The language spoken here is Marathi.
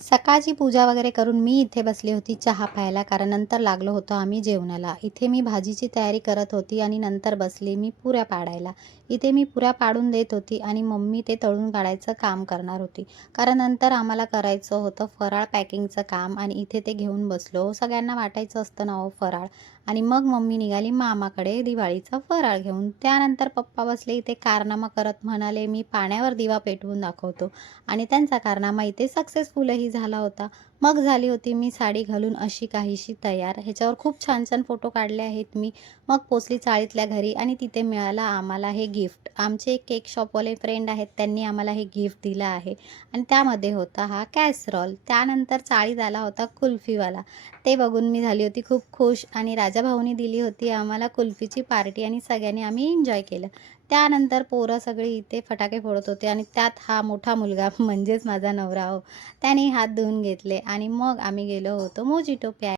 सकाळची पूजा वगैरे करून मी इथे बसली होती चहा प्यायला, कारण नंतर लागलो होतो आम्ही जेवणाला. इथे मी भाजीची तयारी करत होती आणि नंतर बसली मी पुऱ्या पाडायला. इथे मी पुऱ्या पाडून देत होती आणि मम्मी ते तळून काढायचं काम करणार होती. कारण नंतर आम्हाला करायचं होतं फराळ पॅकिंगचं काम आणि इथे ते घेऊन बसलो. सगळ्यांना वाटायचं असतं ना हो फराळ. आणि मग मम्मी निघाली मामाकडे दिवाळीचा फराळ घेऊन. त्यानंतर पप्पा बसले इथे कारनामा करत, म्हणाले मी पाण्यावर दिवा पेटवून दाखवतो. आणि त्यांचा कारनामा इथे सक्सेसफुलही झाला होता. मग झाली होती मी साडी घालून अशी काहीशी तयार. ह्याच्यावर खूप छान छान फोटो काढले आहेत मी. मग पोचली चाळीतल्या घरी आणि तिथे मिळालं आम्हाला हे गिफ्ट. आमचे एक केक शॉपवाले फ्रेंड आहेत, त्यांनी आम्हाला हे गिफ्ट दिलं आहे आणि त्यामध्ये होता हा कॅसरॉल. त्यानंतर चाळीत आला होता कुल्फीवाला. ते बघून मी झाली होती खूप खुश आणि राजाभाऊनी दिली होती आम्हाला कुल्फीची पार्टी आणि सगळ्यांनी आम्ही एन्जॉय केलं. त्यानंतर पोरं सगळी इथे फटाके फोडत होते आणि त्यात हा मोठा मुलगा म्हणजेच माझा नवरा हो, त्याने हात धुवून घेतले आणि मग आम्ही गेलो होतो मोजिटो प्यायला.